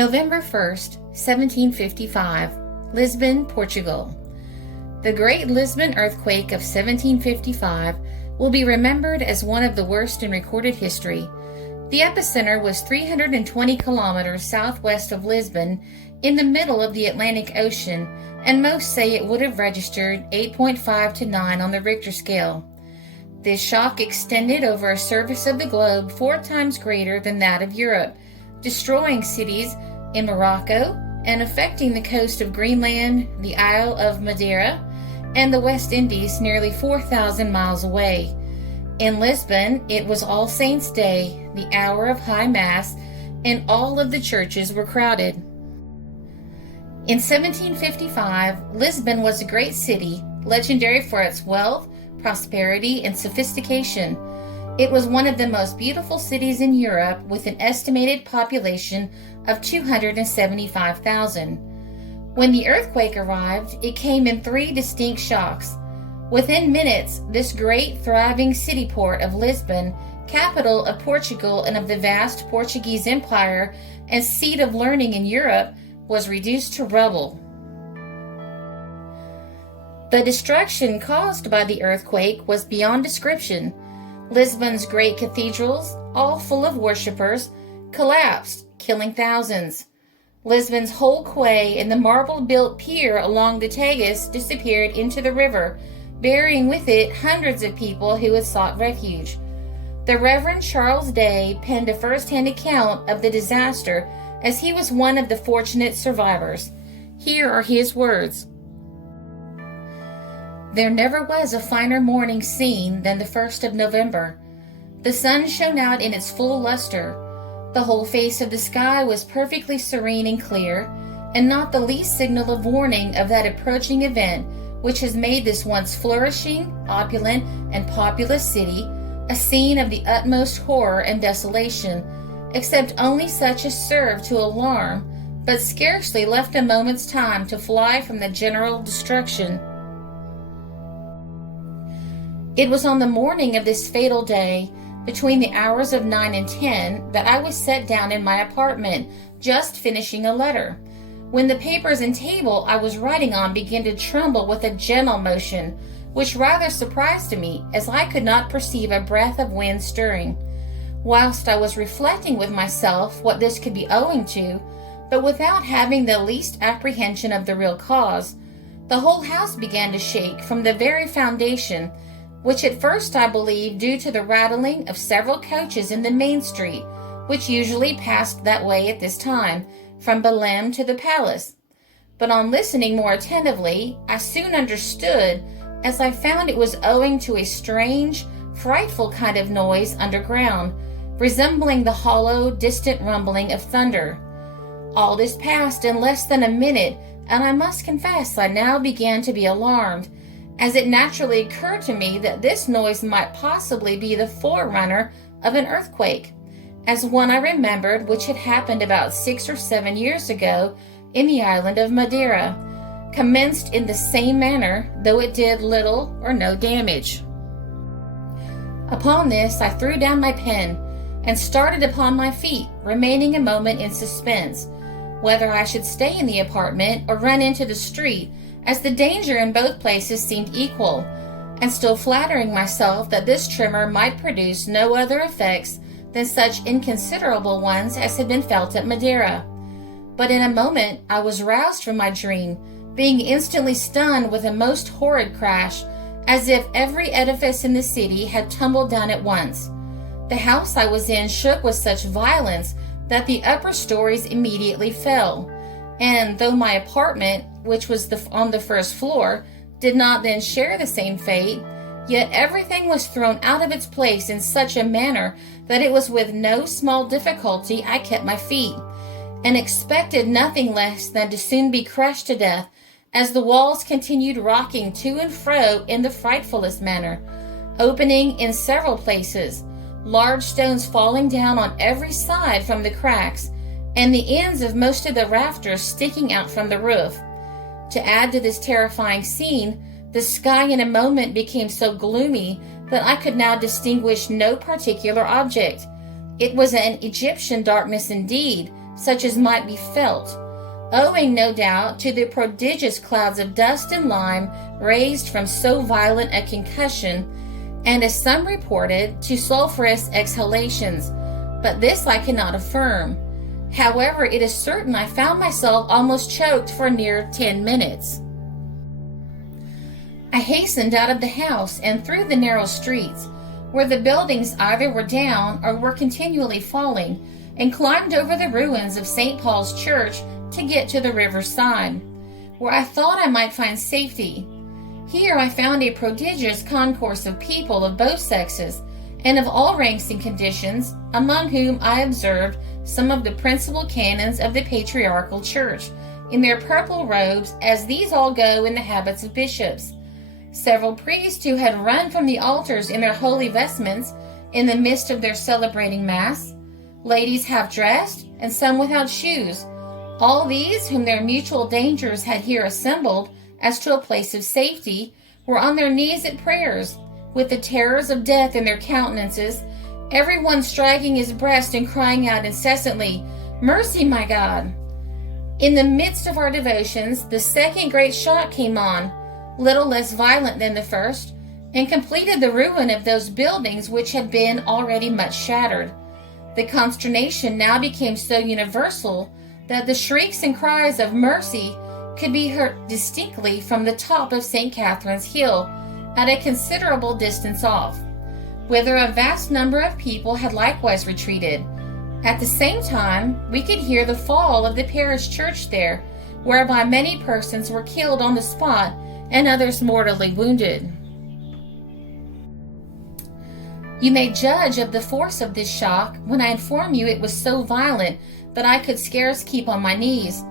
November 1st, 1755, Lisbon, Portugal. The Great Lisbon earthquake of 1755 will be remembered as one of the worst in recorded history. The epicenter was 320 kilometers southwest of Lisbon in the middle of the Atlantic Ocean, and most say it would have registered 8.5 to 9 on the Richter scale. This shock extended over a surface of the globe 4 times greater than that of Europe, destroying cities in Morocco and affecting the coast of Greenland, the Isle of Madeira, and the West Indies nearly 4,000 miles away. In Lisbon, it was All Saints' Day, the hour of High Mass, and all of the churches were crowded. In 1755, Lisbon was a great city, legendary for its wealth, prosperity, and sophistication. It was one of the most beautiful cities in Europe, with an estimated population of 275,000. When the earthquake arrived, it came in 3 distinct shocks. Within minutes, this great, thriving city port of Lisbon, capital of Portugal and of the vast Portuguese Empire and seat of learning in Europe, was reduced to rubble. The destruction caused by the earthquake was beyond description. Lisbon's great cathedrals, all full of worshippers, collapsed, killing thousands. Lisbon's whole quay and the marble-built pier along the Tagus disappeared into the river, burying with it hundreds of people who had sought refuge. The Reverend Charles Day penned a first-hand account of the disaster, as he was one of the fortunate survivors. Here are his words. There never was a finer morning seen than the 1st of November. The sun shone out in its full luster. The whole face of the sky was perfectly serene and clear, and not the least signal of warning of that approaching event which has made this once flourishing, opulent, and populous city a scene of the utmost horror and desolation, except only such as served to alarm, but scarcely left a moment's time to fly from the general destruction. It was on the morning of this fatal day, between the hours of 9 and 10, that I was set down in my apartment, just finishing a letter, when the papers and table I was writing on began to tremble with a gentle motion, which rather surprised me, as I could not perceive a breath of wind stirring. Whilst I was reflecting with myself what this could be owing to, but without having the least apprehension of the real cause, the whole house began to shake from the very foundation, which at first I believed due to the rattling of several coaches in the main street, which usually passed that way at this time, from Belem to the palace. But on listening more attentively, I soon understood, as I found it was owing to a strange, frightful kind of noise underground, resembling the hollow, distant rumbling of thunder. All this passed in less than a minute, and I must confess I now began to be alarmed, as it naturally occurred to me that this noise might possibly be the forerunner of an earthquake, as one I remembered which had happened about 6 or 7 years ago in the island of Madeira, commenced in the same manner, though it did little or no damage. Upon this I threw down my pen and started upon my feet, remaining a moment in suspense, whether I should stay in the apartment or run into the street, as the danger in both places seemed equal, and still flattering myself that this tremor might produce no other effects than such inconsiderable ones as had been felt at Madeira. But in a moment I was roused from my dream, being instantly stunned with a most horrid crash, as if every edifice in the city had tumbled down at once. The house I was in shook with such violence that the upper stories immediately fell, and though my apartment, which was on the first floor, did not then share the same fate, yet everything was thrown out of its place in such a manner that it was with no small difficulty I kept my feet, and expected nothing less than to soon be crushed to death, as the walls continued rocking to and fro in the frightfulest manner, opening in several places, large stones falling down on every side from the cracks, and the ends of most of the rafters sticking out from the roof. To add to this terrifying scene, the sky in a moment became so gloomy that I could now distinguish no particular object. It was an Egyptian darkness indeed, such as might be felt, owing no doubt to the prodigious clouds of dust and lime raised from so violent a concussion, and as some reported, to sulphurous exhalations, but this I cannot affirm. However, it is certain I found myself almost choked for near 10 minutes. I hastened out of the house and through the narrow streets, where the buildings either were down or were continually falling, and climbed over the ruins of St. Paul's Church to get to the riverside, where I thought I might find safety. Here I found a prodigious concourse of people of both sexes, and of all ranks and conditions, among whom I observed some of the principal canons of the patriarchal church, in their purple robes, as these all go in the habits of bishops. Several priests who had run from the altars in their holy vestments in the midst of their celebrating Mass, ladies half dressed, and some without shoes, all these whom their mutual dangers had here assembled as to a place of safety, were on their knees at prayers, with the terrors of death in their countenances, every one striking his breast and crying out incessantly, "Mercy, my God!" In the midst of our devotions, the second great shock came on, little less violent than the first, and completed the ruin of those buildings which had been already much shattered. The consternation now became so universal that the shrieks and cries of mercy could be heard distinctly from the top of St. Catherine's Hill, at a considerable distance off, whither a vast number of people had likewise retreated. At the same time, we could hear the fall of the parish church there, whereby many persons were killed on the spot and others mortally wounded. You may judge of the force of this shock when I inform you it was so violent that I could scarce keep on my knees,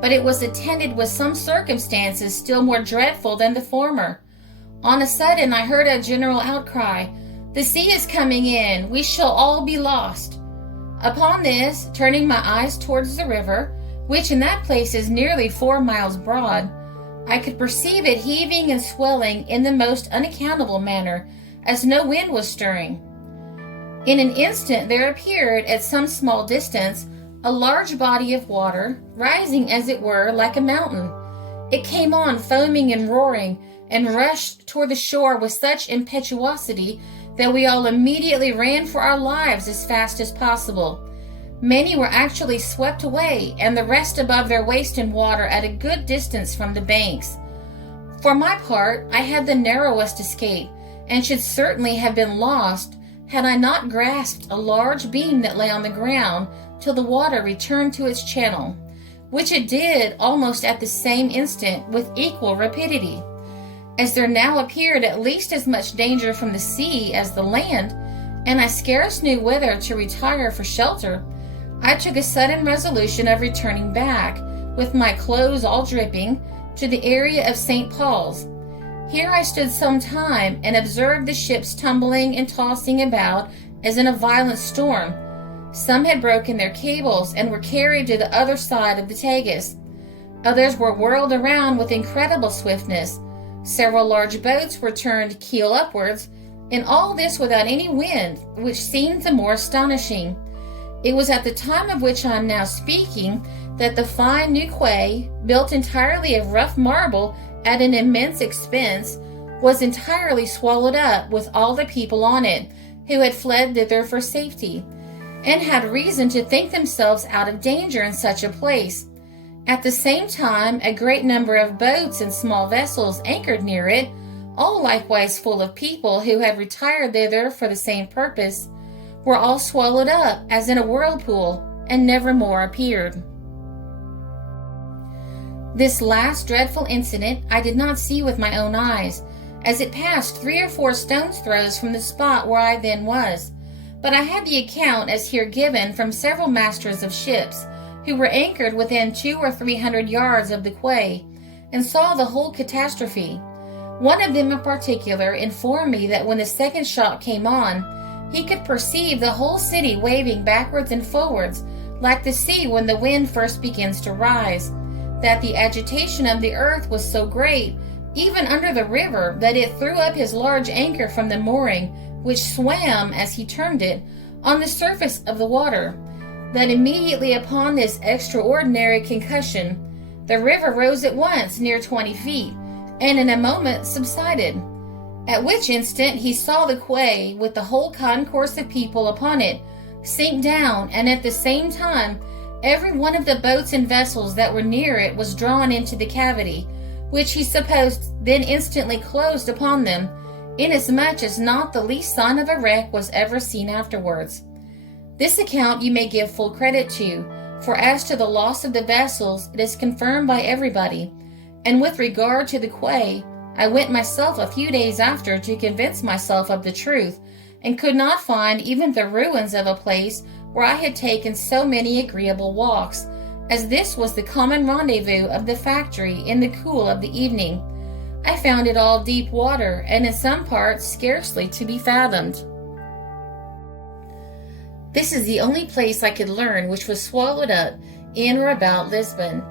but it was attended with some circumstances still more dreadful than the former. On a sudden I heard a general outcry, "The sea is coming in, we shall all be lost." Upon this, turning my eyes towards the river, which in that place is nearly 4 miles broad, I could perceive it heaving and swelling in the most unaccountable manner, as no wind was stirring. In an instant there appeared, at some small distance, a large body of water, rising as it were like a mountain. It came on foaming and roaring, and rushed toward the shore with such impetuosity that we all immediately ran for our lives as fast as possible. Many were actually swept away, and the rest above their waist in water at a good distance from the banks. For my part, I had the narrowest escape, and should certainly have been lost had I not grasped a large beam that lay on the ground till the water returned to its channel, which it did almost at the same instant with equal rapidity. As there now appeared at least as much danger from the sea as the land, and I scarce knew whither to retire for shelter, I took a sudden resolution of returning back, with my clothes all dripping, to the area of St. Paul's. Here I stood some time, and observed the ships tumbling and tossing about as in a violent storm. Some had broken their cables and were carried to the other side of the Tagus. Others were whirled around with incredible swiftness. Several large boats were turned keel upwards, and all this without any wind, which seemed the more astonishing. It was at the time of which I am now speaking that the fine new quay, built entirely of rough marble at an immense expense, was entirely swallowed up with all the people on it, who had fled thither for safety, and had reason to think themselves out of danger in such a place. At the same time, a great number of boats and small vessels anchored near it, all likewise full of people who had retired thither for the same purpose, were all swallowed up as in a whirlpool, and never more appeared. This last dreadful incident I did not see with my own eyes, as it passed 3 or 4 stones' throws from the spot where I then was, but I had the account as here given from several masters of ships, who were anchored within 200 or 300 yards of the quay, and saw the whole catastrophe. One of them in particular informed me that when the second shock came on, he could perceive the whole city waving backwards and forwards, like the sea when the wind first begins to rise, that the agitation of the earth was so great, even under the river, that it threw up his large anchor from the mooring, which swam, as he termed it, on the surface of the water. that immediately upon this extraordinary concussion, the river rose at once near 20 feet, and in a moment subsided, at which instant he saw the quay, with the whole concourse of people upon it, sink down, and at the same time every one of the boats and vessels that were near it was drawn into the cavity, which he supposed then instantly closed upon them, inasmuch as not the least sign of a wreck was ever seen afterwards. This account you may give full credit to, for as to the loss of the vessels, it is confirmed by everybody, and with regard to the quay, I went myself a few days after to convince myself of the truth, and could not find even the ruins of a place where I had taken so many agreeable walks, as this was the common rendezvous of the factory in the cool of the evening. I found it all deep water, and in some parts scarcely to be fathomed. This is the only place I could learn which was swallowed up in or about Lisbon,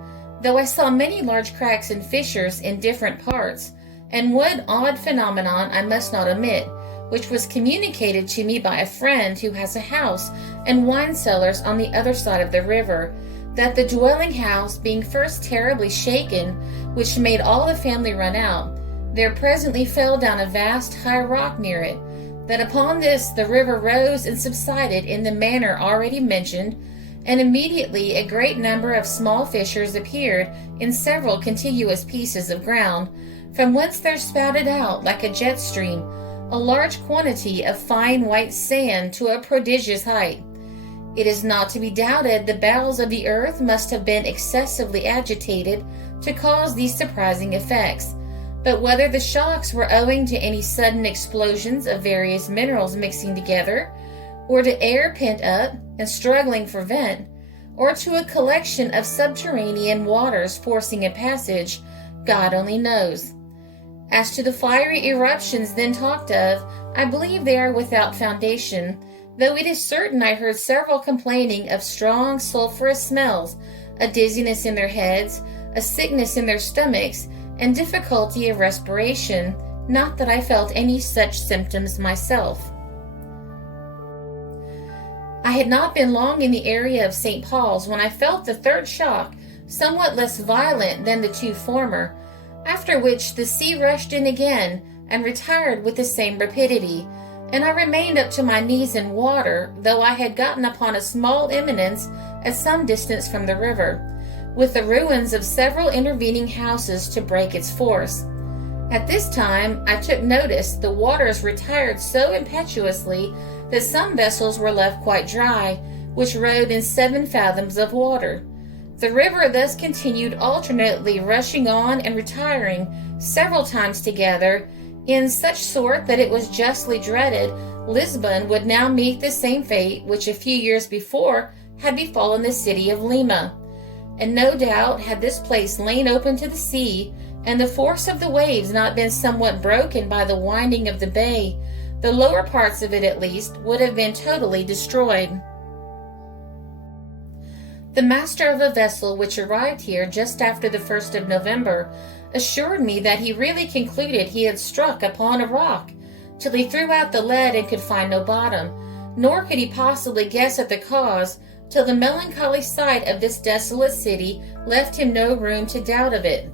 though I saw many large cracks and fissures in different parts, and one odd phenomenon I must not omit, which was communicated to me by a friend who has a house and wine cellars on the other side of the river, that the dwelling house being first terribly shaken, which made all the family run out, there presently fell down a vast high rock near it, that upon this the river rose and subsided in the manner already mentioned, and immediately a great number of small fissures appeared in several contiguous pieces of ground, from whence there spouted out, like a jet stream, a large quantity of fine white sand to a prodigious height. It is not to be doubted the bowels of the earth must have been excessively agitated to cause these surprising effects, but whether the shocks were owing to any sudden explosions of various minerals mixing together, or to air pent up and struggling for vent, or to a collection of subterranean waters forcing a passage, God only knows. As to the fiery eruptions then talked of, I believe they are without foundation, though it is certain I heard several complaining of strong sulphurous smells, a dizziness in their heads, a sickness in their stomachs, and difficulty of respiration, not that I felt any such symptoms myself. I had not been long in the area of St. Paul's when I felt the third shock, somewhat less violent than the two former, after which the sea rushed in again and retired with the same rapidity, and I remained up to my knees in water, though I had gotten upon a small eminence at some distance from the river, with the ruins of several intervening houses to break its force. At this time I took notice the waters retired so impetuously that some vessels were left quite dry, which rode in 7 fathoms of water. The river thus continued alternately rushing on and retiring several times together, in such sort that it was justly dreaded Lisbon would now meet the same fate which a few years before had befallen the city of Lima. And no doubt, had this place lain open to the sea, and the force of the waves not been somewhat broken by the winding of the bay, the lower parts of it at least would have been totally destroyed. The master of a vessel which arrived here just after the 1st of November assured me that he really concluded he had struck upon a rock, till he threw out the lead and could find no bottom, nor could he possibly guess at the cause, till the melancholy sight of this desolate city left him no room to doubt of it.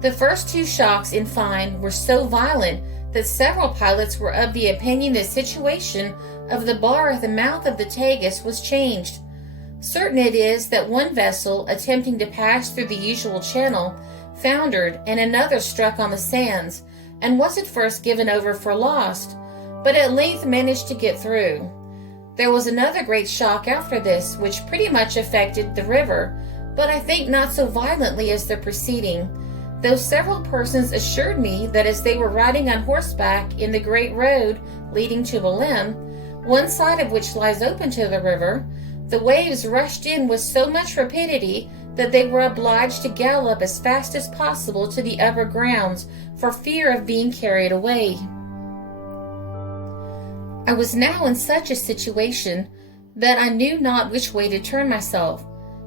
The first 2 shocks, in fine, were so violent that several pilots were of the opinion the situation of the bar at the mouth of the Tagus was changed. Certain it is that one vessel, attempting to pass through the usual channel, foundered, and another struck on the sands, and was at first given over for lost, but at length managed to get through. There was another great shock after this, which pretty much affected the river, but I think not so violently as the preceding, though several persons assured me that as they were riding on horseback in the great road leading to Belém, one side of which lies open to the river, the waves rushed in with so much rapidity that they were obliged to gallop as fast as possible to the upper grounds for fear of being carried away. I was now in such a situation that I knew not which way to turn myself.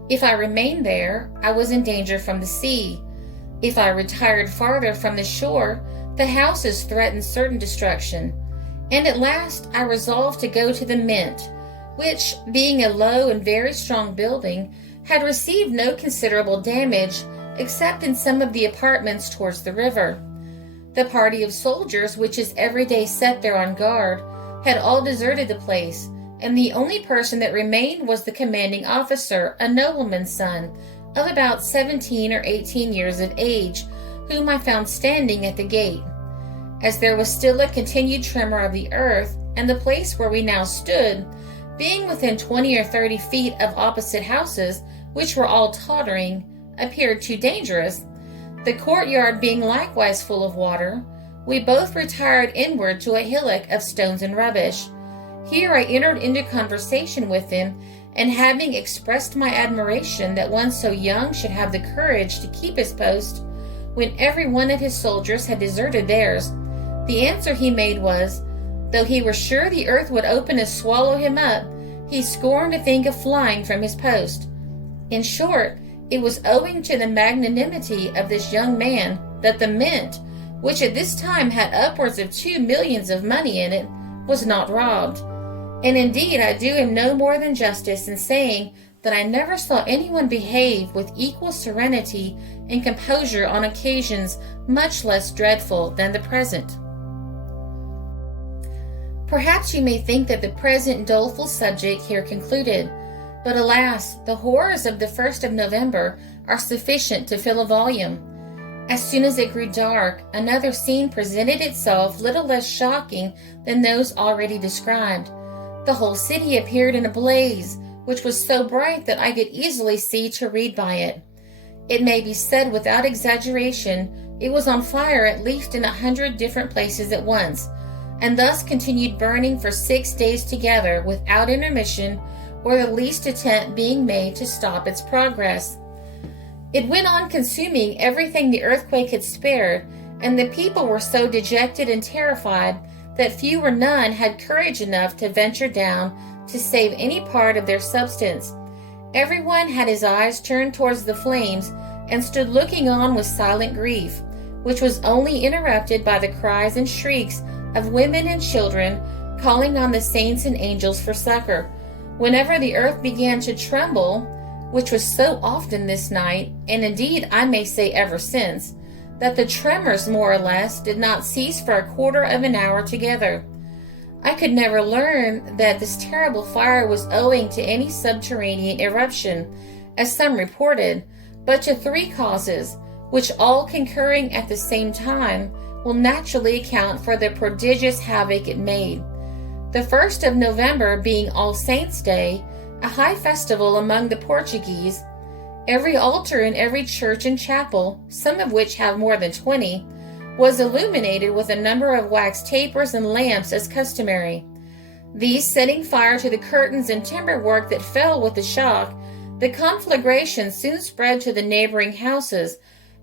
If I remained there, I was in danger from the sea. If I retired farther from the shore, the houses threatened certain destruction. And at last I resolved to go to the Mint, which, being a low and very strong building, had received no considerable damage except in some of the apartments towards the river. The party of soldiers, which is every day set there on guard, had all deserted the place, and the only person that remained was the commanding officer, a nobleman's son, of about 17 or 18 years of age, whom I found standing at the gate. As there was still a continued tremor of the earth, and the place where we now stood, being within 20 or 30 feet of opposite houses, which were all tottering, appeared too dangerous, the courtyard being likewise full of water, we both retired inward to a hillock of stones and rubbish. Here I entered into conversation with him, and having expressed my admiration that one so young should have the courage to keep his post, when every one of his soldiers had deserted theirs, the answer he made was, though he were sure the earth would open and swallow him up, he scorned to think of flying from his post. In short, it was owing to the magnanimity of this young man that the mint, which at this time had upwards of 2 millions of money in it, was not robbed. And indeed I do him no more than justice in saying that I never saw anyone behave with equal serenity and composure on occasions much less dreadful than the present. Perhaps you may think that the present doleful subject here concluded, but alas, the horrors of the 1st of November are sufficient to fill a volume. As soon as it grew dark, another scene presented itself little less shocking than those already described. The whole city appeared in a blaze, which was so bright that I could easily see to read by it. It may be said without exaggeration, it was on fire at least in 100 different places at once, and thus continued burning for 6 days together without intermission or the least attempt being made to stop its progress. It went on consuming everything the earthquake had spared, and the people were so dejected and terrified that few or none had courage enough to venture down to save any part of their substance. Everyone had his eyes turned towards the flames and stood looking on with silent grief, which was only interrupted by the cries and shrieks of women and children calling on the saints and angels for succor. Whenever the earth began to tremble, which was so often this night, and indeed I may say ever since, that the tremors more or less did not cease for a quarter of an hour together. I could never learn that this terrible fire was owing to any subterranean eruption, as some reported, but to 3 causes, which all concurring at the same time will naturally account for the prodigious havoc it made. The 1st of November being All Saints' Day, a high festival among the Portuguese, every altar in every church and chapel, some of which have more than 20, was illuminated with a number of wax tapers and lamps as customary. These setting fire to the curtains and timber work that fell with the shock, the conflagration soon spread to the neighboring houses,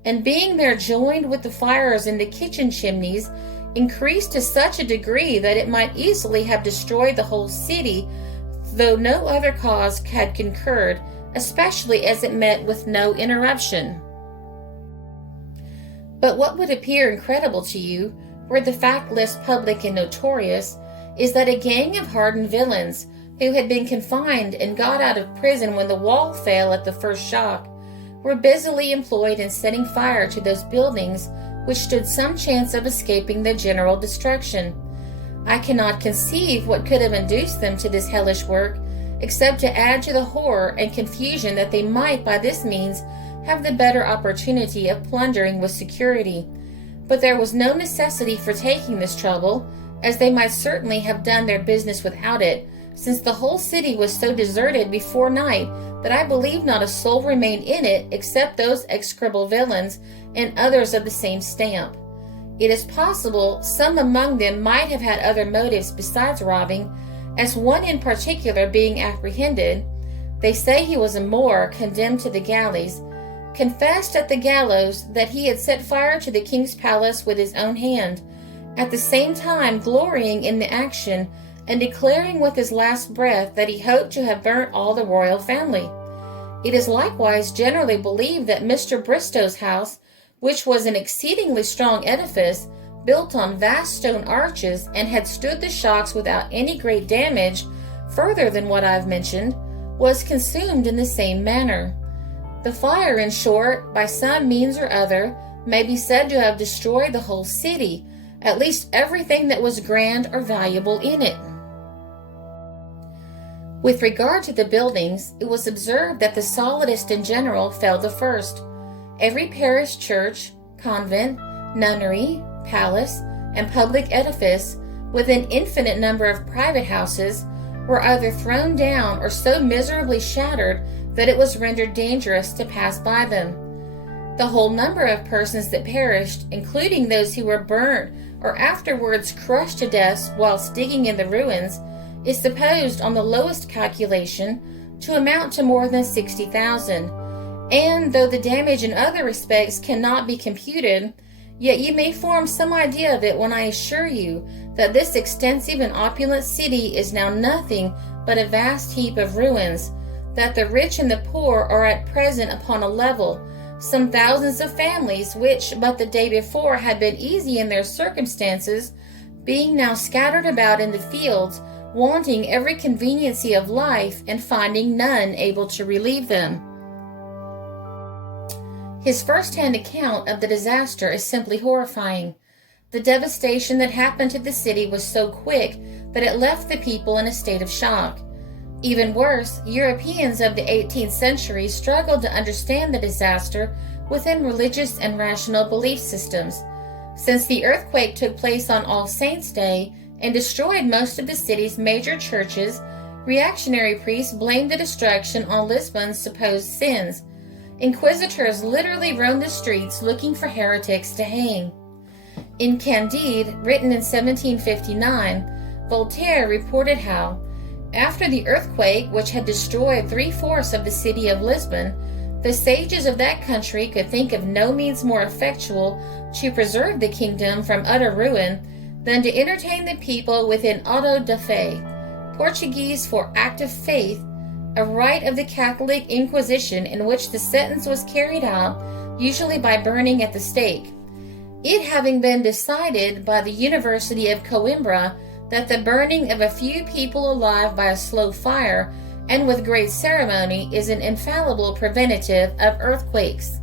and being there joined with the fires in the kitchen chimneys, increased to such a degree that it might easily have destroyed the whole city, though no other cause had concurred, especially as it met with no interruption. But what would appear incredible to you, were the fact less public and notorious, is that a gang of hardened villains, who had been confined and got out of prison when the wall fell at the first shock, were busily employed in setting fire to those buildings which stood some chance of escaping the general destruction. I cannot conceive what could have induced them to this hellish work, except to add to the horror and confusion that they might by this means have the better opportunity of plundering with security. But there was no necessity for taking this trouble, as they might certainly have done their business without it, since the whole city was so deserted before night that I believe not a soul remained in it except those execrable villains and others of the same stamp. It is possible some among them might have had other motives besides robbing, as one in particular being apprehended, they say he was a Moor condemned to the galleys, confessed at the gallows that he had set fire to the king's palace with his own hand, at the same time glorying in the action and declaring with his last breath that he hoped to have burnt all the royal family. It is likewise generally believed that Mr. Bristow's house, which was an exceedingly strong edifice, built on vast stone arches, and had stood the shocks without any great damage, further than what I've mentioned, was consumed in the same manner. The fire, in short, by some means or other, may be said to have destroyed the whole city, at least everything that was grand or valuable in it. With regard to the buildings, it was observed that the solidest in general fell the first. Every parish church, convent, nunnery, palace, and public edifice, with an infinite number of private houses, were either thrown down or so miserably shattered that it was rendered dangerous to pass by them. The whole number of persons that perished, including those who were burnt or afterwards crushed to death whilst digging in the ruins, is supposed on the lowest calculation to amount to more than 60,000, and though the damage in other respects cannot be computed, yet you may form some idea of it when I assure you that this extensive and opulent city is now nothing but a vast heap of ruins, that the rich and the poor are at present upon a level, some thousands of families which but the day before had been easy in their circumstances, being now scattered about in the fields, wanting every conveniency of life and finding none able to relieve them. His first-hand account of the disaster is simply horrifying. The devastation that happened to the city was so quick that it left the people in a state of shock. Even worse, Europeans of the 18th century struggled to understand the disaster within religious and rational belief systems. Since the earthquake took place on All Saints' Day and destroyed most of the city's major churches, reactionary priests blamed the destruction on Lisbon's supposed sins. Inquisitors literally roamed the streets looking for heretics to hang. In Candide, written in 1759, Voltaire reported how, after the earthquake which had destroyed 3/4 of the city of Lisbon, the sages of that country could think of no means more effectual to preserve the kingdom from utter ruin than to entertain the people with an auto da fe, Portuguese for act of faith, a rite of the Catholic Inquisition in which the sentence was carried out, usually by burning at the stake. It having been decided by the University of Coimbra that the burning of a few people alive by a slow fire and with great ceremony is an infallible preventative of earthquakes.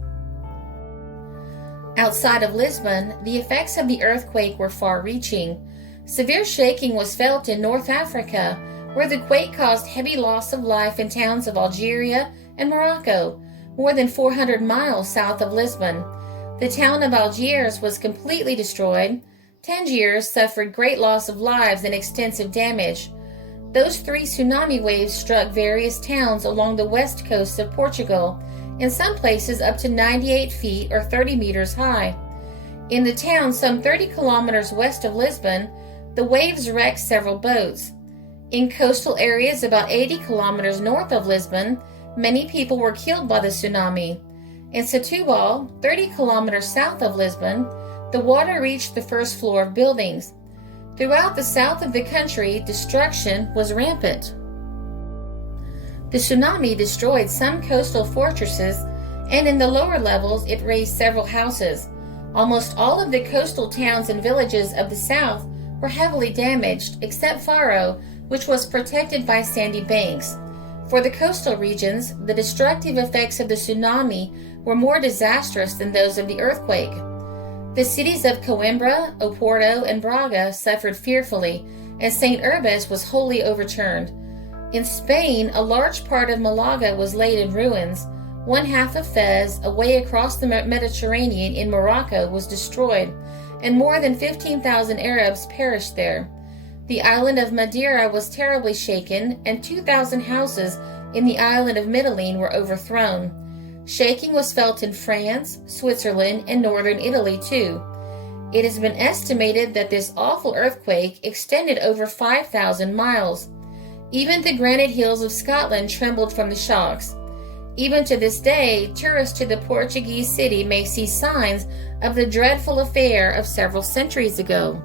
Outside of Lisbon, the effects of the earthquake were far-reaching. Severe shaking was felt in North Africa, where the quake caused heavy loss of life in towns of Algeria and Morocco, more than 400 miles south of Lisbon. The town of Algiers was completely destroyed. Tangiers suffered great loss of lives and extensive damage. Those 3 tsunami waves struck various towns along the west coast of Portugal, in some places up to 98 feet or 30 meters high. In the town some 30 kilometers west of Lisbon, the waves wrecked several boats. In coastal areas about 80 kilometers north of Lisbon, many people were killed by the tsunami. In Setúbal, 30 kilometers south of Lisbon, the water reached the first floor of buildings. Throughout the south of the country, destruction was rampant. The tsunami destroyed some coastal fortresses, and in the lower levels it razed several houses. Almost all of the coastal towns and villages of the south were heavily damaged, except Faro, which was protected by sandy banks. For the coastal regions, the destructive effects of the tsunami were more disastrous than those of the earthquake. The cities of Coimbra, Oporto, and Braga suffered fearfully, and St. Urbis was wholly overturned. In Spain, a large part of Malaga was laid in ruins. One half of Fez, away across the Mediterranean in Morocco, was destroyed, and more than 15,000 Arabs perished there. The island of Madeira was terribly shaken, and 2,000 houses in the island of Mytilene were overthrown. Shaking was felt in France, Switzerland, and northern Italy too. It has been estimated that this awful earthquake extended over 5,000 miles. Even the granite hills of Scotland trembled from the shocks. Even to this day, tourists to the Portuguese city may see signs of the dreadful affair of several centuries ago.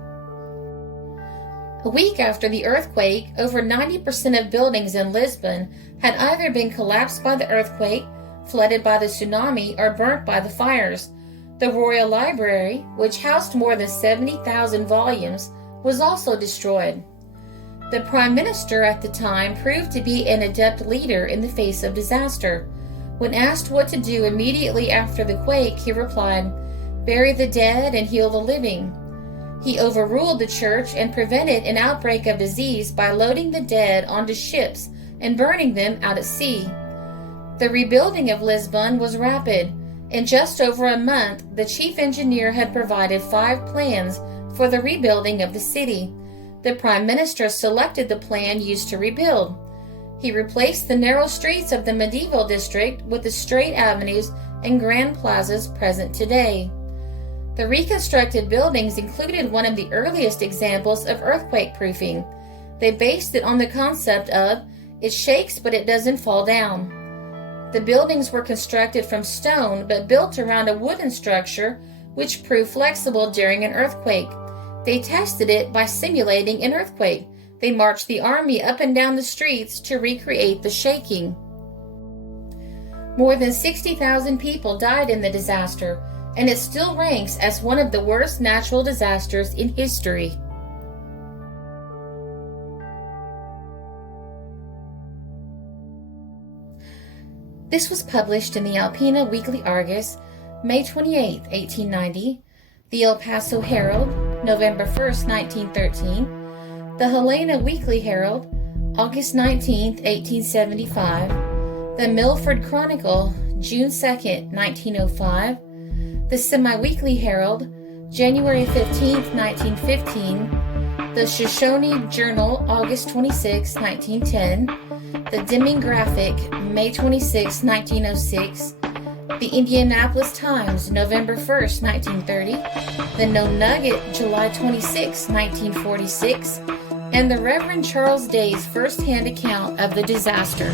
A week after the earthquake, over 90% of buildings in Lisbon had either been collapsed by the earthquake, flooded by the tsunami, or burnt by the fires. The Royal Library, which housed more than 70,000 volumes, was also destroyed. The Prime Minister at the time proved to be an adept leader in the face of disaster. When asked what to do immediately after the quake, he replied, "Bury the dead and heal the living." He overruled the church and prevented an outbreak of disease by loading the dead onto ships and burning them out at sea. The rebuilding of Lisbon was rapid. In just over a month, the chief engineer had provided 5 plans for the rebuilding of the city. The Prime Minister selected the plan used to rebuild. He replaced the narrow streets of the medieval district with the straight avenues and grand plazas present today. The reconstructed buildings included one of the earliest examples of earthquake-proofing. They based it on the concept of, "It shakes but it doesn't fall down." The buildings were constructed from stone but built around a wooden structure which proved flexible during an earthquake. They tested it by simulating an earthquake. They marched the army up and down the streets to recreate the shaking. More than 60,000 people died in the disaster, and it still ranks as one of the worst natural disasters in history. This was published in the Alpena Weekly Argus, May 28, 1890, the El Paso Herald, November 1, 1913, the Helena Weekly Herald, August 19, 1875, the Milford Chronicle, June 2, 1905, the Semi-Weekly Herald, January 15, 1915, the Shoshone Journal, August 26, 1910, the Deming Graphic, May 26, 1906, the Indianapolis Times, November 1, 1930, the No Nugget, July 26, 1946, and the Reverend Charles Day's first-hand account of the disaster.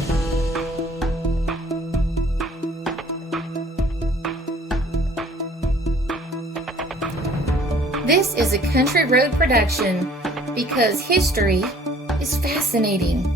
This is a Country Road production because history is fascinating.